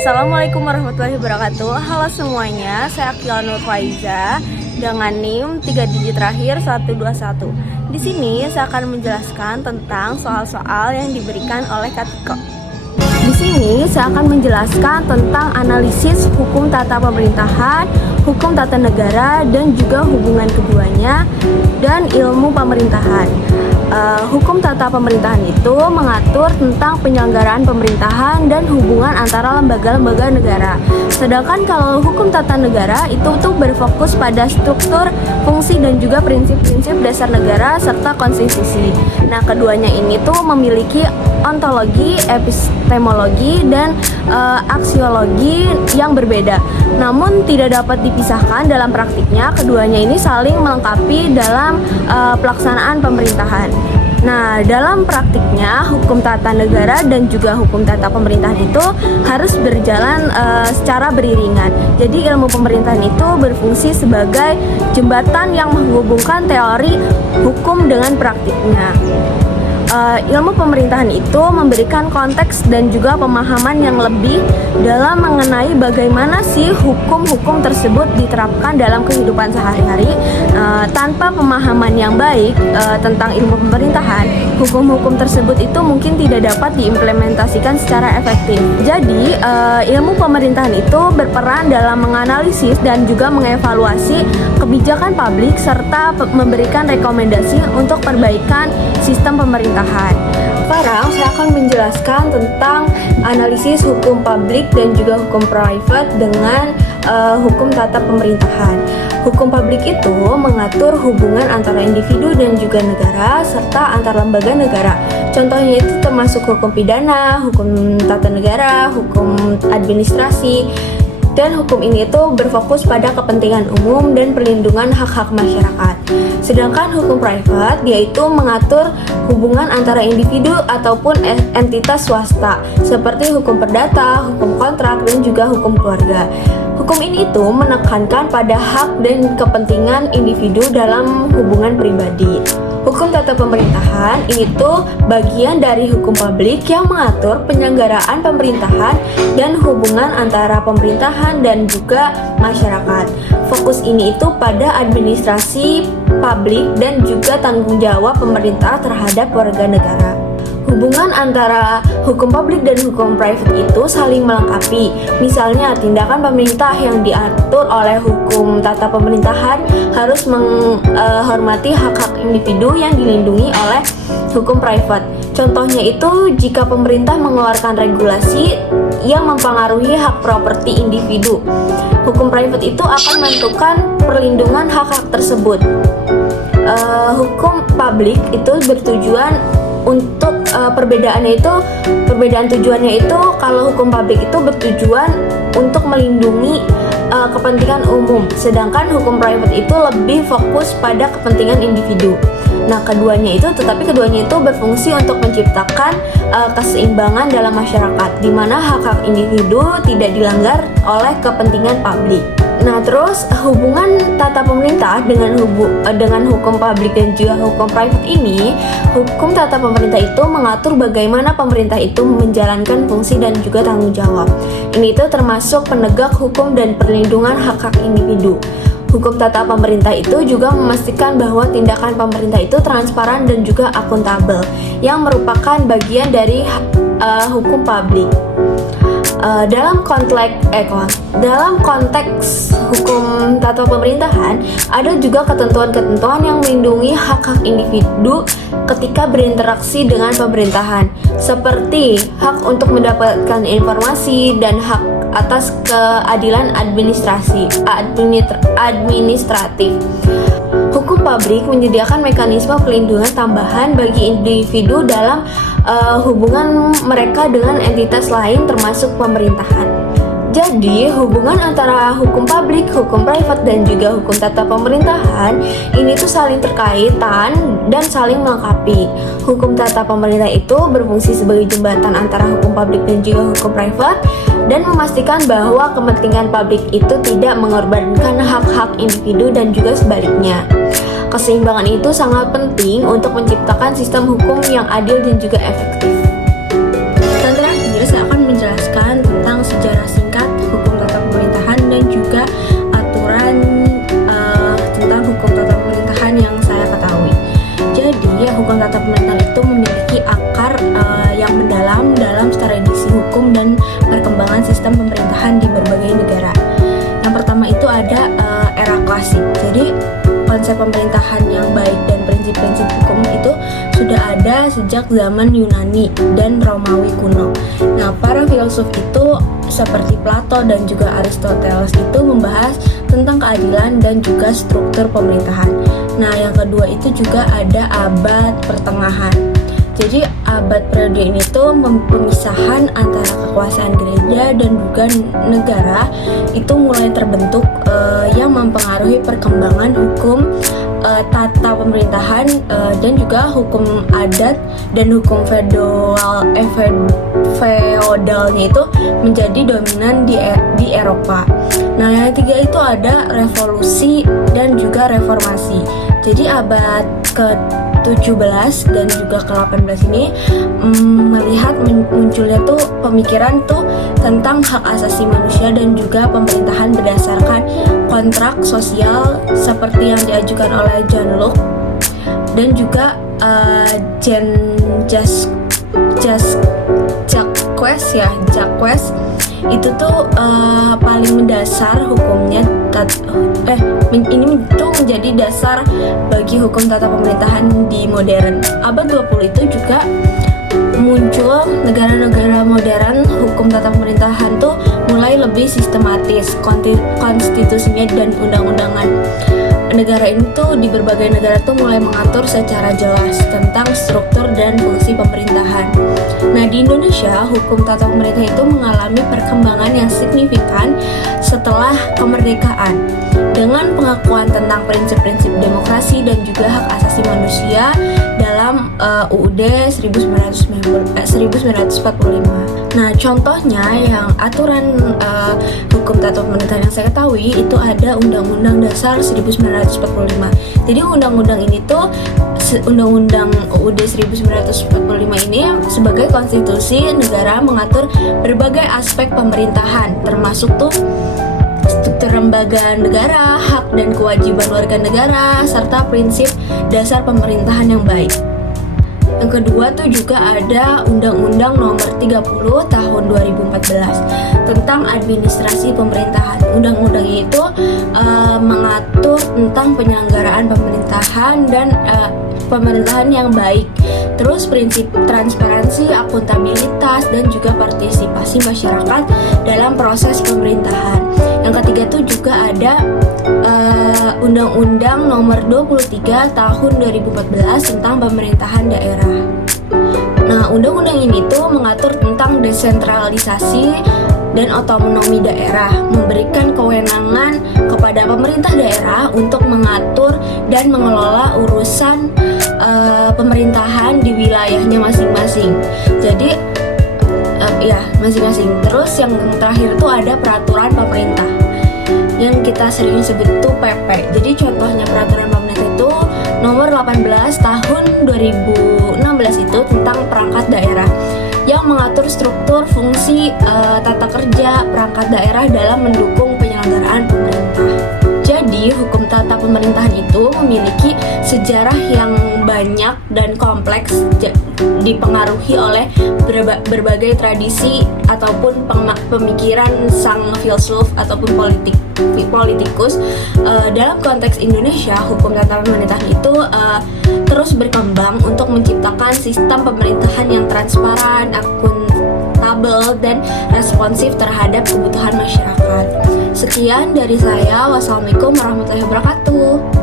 Assalamualaikum warahmatullahi wabarakatuh. Halo semuanya, saya Akila Nur Faiza dengan NIM 3 digit terakhir 121. Di sini saya akan menjelaskan tentang soal-soal yang diberikan oleh Katiko. Di sini saya akan menjelaskan tentang analisis hukum tata pemerintahan, hukum tata negara, dan juga hubungan keduanya, dan ilmu pemerintahan. Hukum tata pemerintahan itu mengatur tentang penyelenggaraan pemerintahan dan hubungan antara lembaga-lembaga negara. Sedangkan kalau hukum tata negara itu tuh berfokus pada struktur, fungsi, dan juga prinsip-prinsip dasar negara serta konstitusi. Nah, keduanya ini tuh memiliki ontologi, epistemologi, dan aksiologi yang berbeda. Namun tidak dapat dipisahkan dalam praktiknya, keduanya ini saling melengkapi dalam pelaksanaan pemerintahan. Nah, dalam praktiknya hukum tata negara dan juga hukum tata pemerintahan itu harus berjalan secara beriringan. Jadi ilmu pemerintahan itu berfungsi sebagai jembatan yang menghubungkan teori hukum dengan praktiknya. Ilmu pemerintahan itu memberikan konteks dan juga pemahaman yang lebih dalam mengenai bagaimana sih hukum-hukum tersebut diterapkan dalam kehidupan sehari-hari. Tanpa pemahaman yang baik tentang ilmu pemerintahan, hukum-hukum tersebut itu mungkin tidak dapat diimplementasikan secara efektif. Jadi, ilmu pemerintahan itu berperan dalam menganalisis dan juga mengevaluasi kebijakan publik serta memberikan rekomendasi untuk perbaikan sistem pemerintahan. Sekarang saya akan menjelaskan tentang analisis hukum publik dan juga hukum private dengan hukum tata pemerintahan. Hukum publik itu mengatur hubungan antara individu dan juga negara serta antar lembaga negara. Contohnya itu termasuk hukum pidana, hukum tata negara, hukum administrasi. Dan hukum ini itu berfokus pada kepentingan umum dan perlindungan hak-hak masyarakat. Sedangkan hukum private yaitu mengatur hubungan antara individu ataupun entitas swasta seperti hukum perdata, hukum kontrak, dan juga hukum keluarga. Hukum ini itu menekankan pada hak dan kepentingan individu dalam hubungan pribadi. Hukum tata pemerintahan ini tuh bagian dari hukum publik yang mengatur penyelenggaraan pemerintahan dan hubungan antara pemerintahan dan juga masyarakat. Fokus ini itu pada administrasi publik dan juga tanggung jawab pemerintah terhadap warga negara. Hubungan antara hukum publik dan hukum private itu saling melengkapi. Misalnya, tindakan pemerintah yang diatur oleh hukum tata pemerintahan harus menghormati hak-hak individu yang dilindungi oleh hukum private. Contohnya itu jika pemerintah mengeluarkan regulasi yang mempengaruhi hak properti individu, hukum private itu akan menentukan perlindungan hak-hak tersebut. Hukum publik itu bertujuan untuk perbedaan tujuannya itu kalau hukum publik itu bertujuan untuk melindungi kepentingan umum, sedangkan hukum private itu lebih fokus pada kepentingan individu. Nah, keduanya itu berfungsi untuk menciptakan keseimbangan dalam masyarakat, di mana hak-hak individu tidak dilanggar oleh kepentingan publik. Nah, terus hubungan tata pemerintah dengan hukum publik dan juga hukum private ini, hukum tata pemerintah itu mengatur bagaimana pemerintah itu menjalankan fungsi dan juga tanggung jawab. Ini itu termasuk penegak hukum dan perlindungan hak-hak individu. Hukum tata pemerintah itu juga memastikan bahwa tindakan pemerintah itu transparan dan juga akuntabel, yang merupakan bagian dari hukum publik. Dalam konteks hukum tata pemerintahan, ada juga ketentuan-ketentuan yang melindungi hak-hak individu ketika berinteraksi dengan pemerintahan, seperti hak untuk mendapatkan informasi dan hak atas keadilan administratif. Hukum publik menyediakan mekanisme pelindungan tambahan bagi individu dalam hubungan mereka dengan entitas lain termasuk pemerintahan. Jadi, hubungan antara hukum publik, hukum private, dan juga hukum tata pemerintahan ini tuh saling terkaitan dan saling melengkapi. Hukum tata pemerintah itu berfungsi sebagai jembatan antara hukum publik dan juga hukum private dan memastikan bahwa kepentingan publik itu tidak mengorbankan hak-hak individu dan juga sebaliknya. Keseimbangan itu sangat penting untuk menciptakan sistem hukum yang adil dan juga efektif. Dan terakhir, saya akan menjelaskan tentang sejarah hukum tata pemerintahan itu memiliki akar yang mendalam dalam tradisi hukum dan perkembangan sistem pemerintahan di berbagai negara. Yang pertama itu ada era klasik. Jadi konsep pemerintahan yang baik dan prinsip-prinsip hukum itu sudah ada sejak zaman Yunani dan Romawi kuno. Nah, para filsuf itu seperti Plato dan juga Aristoteles itu membahas tentang keadilan dan juga struktur pemerintahan. Nah, yang kedua itu juga ada abad pertengahan. Jadi abad periode ini tuh pemisahan antara kekuasaan gereja dan juga negara itu mulai terbentuk yang mempengaruhi perkembangan hukum tata pemerintahan dan juga hukum adat dan hukum feodalnya itu menjadi dominan di Eropa. Nah, yang ketiga itu ada revolusi dan juga reformasi. Jadi abad ke-17 dan juga ke-18 ini melihat munculnya tuh pemikiran tuh tentang hak asasi manusia dan juga pemerintahan berdasarkan kontrak sosial seperti yang diajukan oleh John Locke dan juga Jacques itu tuh paling mendasar hukumnya ini tuh menjadi dasar bagi hukum tata pemerintahan di modern. Abad 20 itu juga muncul negara-negara modern, hukum tata pemerintahan tuh mulai lebih sistematis, konstitusinya dan undang-undangan negara ini tuh di berbagai negara tuh mulai mengatur secara jelas tentang struktur dan fungsi pemerintahan. Nah, di Indonesia hukum tata pemerintah itu mengalami perkembangan yang signifikan setelah kemerdekaan dengan pengakuan tentang prinsip-prinsip demokrasi dan juga hak asasi manusia dalam UUD 1945. Nah, contohnya yang aturan hukum tata pemerintahan yang saya ketahui itu ada Undang-Undang Dasar 1945. Jadi undang-undang ini tuh Undang-Undang UUD 1945 ini sebagai konstitusi negara mengatur berbagai aspek pemerintahan, termasuk tuh struktur lembaga negara, hak dan kewajiban warga negara, serta prinsip dasar pemerintahan yang baik. Yang kedua tuh juga ada Undang-Undang Nomor 30 Tahun 2014 tentang administrasi pemerintahan. Undang-undang itu mengatur tentang penyelenggaraan pemerintahan dan pemerintahan yang baik. Terus prinsip transparansi, akuntabilitas dan juga partisipasi masyarakat dalam proses pemerintahan. Yang ketiga tuh juga ada Undang-Undang Nomor 23 Tahun 2014 tentang pemerintahan daerah. Nah, undang-undang ini tuh mengatur tentang desentralisasi dan otonomi daerah, memberikan kewenangan kepada pemerintah daerah untuk mengatur dan mengelola urusan pemerintahan di wilayahnya masing-masing. Jadi masing-masing. Terus yang terakhir tuh ada peraturan pemerintah yang kita sering sebut tuh PP. Jadi contohnya peraturan pemerintah itu nomor 18 tahun 2016 itu tentang perangkat daerah yang mengatur struktur, fungsi, tata kerja perangkat daerah dalam mendukung penyelenggaraan pemerintah. Jadi hukum tata pemerintahan itu memiliki sejarah yang banyak dan kompleks, dipengaruhi oleh berbagai tradisi ataupun pemikiran sang filsuf ataupun politikus. Dalam konteks Indonesia, hukum tata pemerintahan itu terus berkembang untuk menciptakan sistem pemerintahan yang transparan, akuntabel, dan responsif terhadap kebutuhan masyarakat. Sekian dari saya. Wassalamualaikum warahmatullahi wabarakatuh.